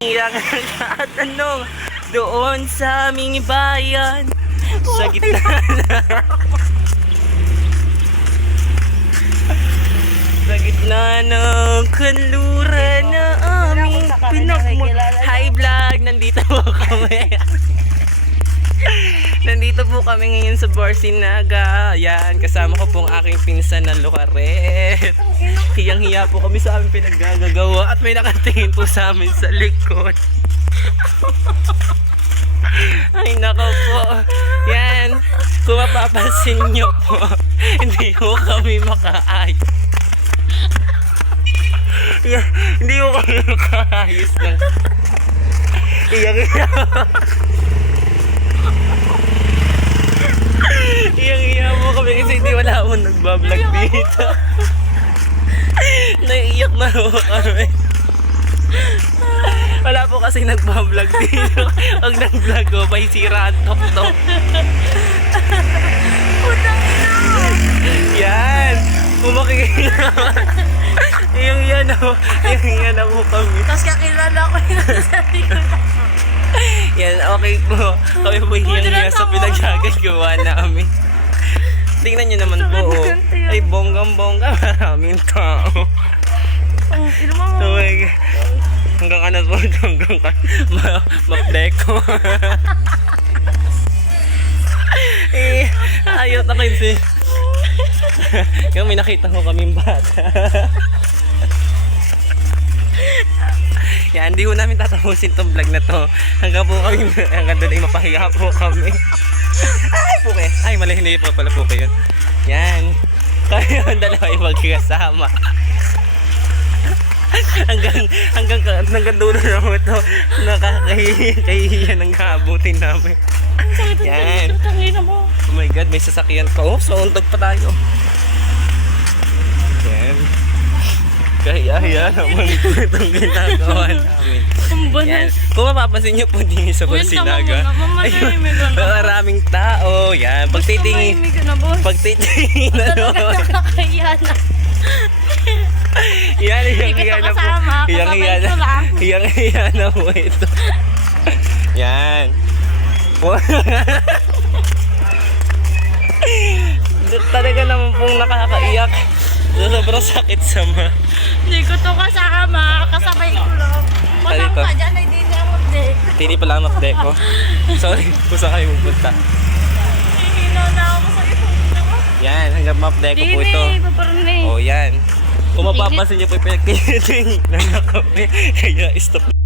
Iyak at ano, doon sa aming bayan, sa gitna sa gitna ng kanluran na aming Hi vlog, nandito po kami. Nandito po kami ngayon sa Borsinaga. Yan, kasama ko pong aking pinsan na Lucaret. Hiyang-hiya po kami sa aming pinaggagawa at may nakatingin po sa amin sa likod. Ay nako po. Yan, kung mapapansin nyo po, hindi ko kami makaayos. Yan, hindi ko kami makaayos ng hiyang-hiya. Iyang-iya mo kami kasi hindi wala akong nagbablog dito. Naiiyak na ako kami. Wala po kasi nagbablog dito. Pag nag-vlog ko, may siraan to. Yan! Pumakikita. Iyang-iya na po. Iyang-iya na po kami. Tapos kakilala ko yung sabi ko na. Yan, okay po. Kami po hiyang-hiya sa pinaggagawa namin. Tingnan nyo naman po. Oh. Ay, bonggang-bongga. Maraming tao. Oh my God. Hanggang ano po, hanggang mapdeko. Eh, ayot na kayo si. Yung may nakita ko kaming bata. Yan, hindi ko namin tatapusin tong vlog na to. Hanggang doon ay mapahiya po kami. Ay, puke. Ay, mali, hindi po pala puke yun. Yan. Kayo ang dalawa ay magkasama. hanggang dulo na po ito. Nakakahiya ng habutin namin. Yan. Oh my God, may sasakyan pa. Oh, so untog pa tayo. Yan. Kaya naman itong ginagawa namin. Yan. Kung mapapansin nyo po din sa Borsinaga, ayun, maraming tao. Yan, pagtitingin na naman. Yan, hiyang-hiya na po. Hiyang-hiya na po ito. Yan. Talaga naman pong nakakaiyak. Sobrang sakit sa Hindi ko to kasama. Kasabay ko lang. Wala Dito. ka dyan. Hindi niya mag-deck. Hindi pala ang mapdeko. Sorry, kung saan kayo pupunta. Hihinaw na ako sa isang dito. Yan, hanggang mapdeko po ito. Hindi, paparni. Oh, yan. Kung mapapansin niyo po yung pinagtitingnan na kami. Kaya stop.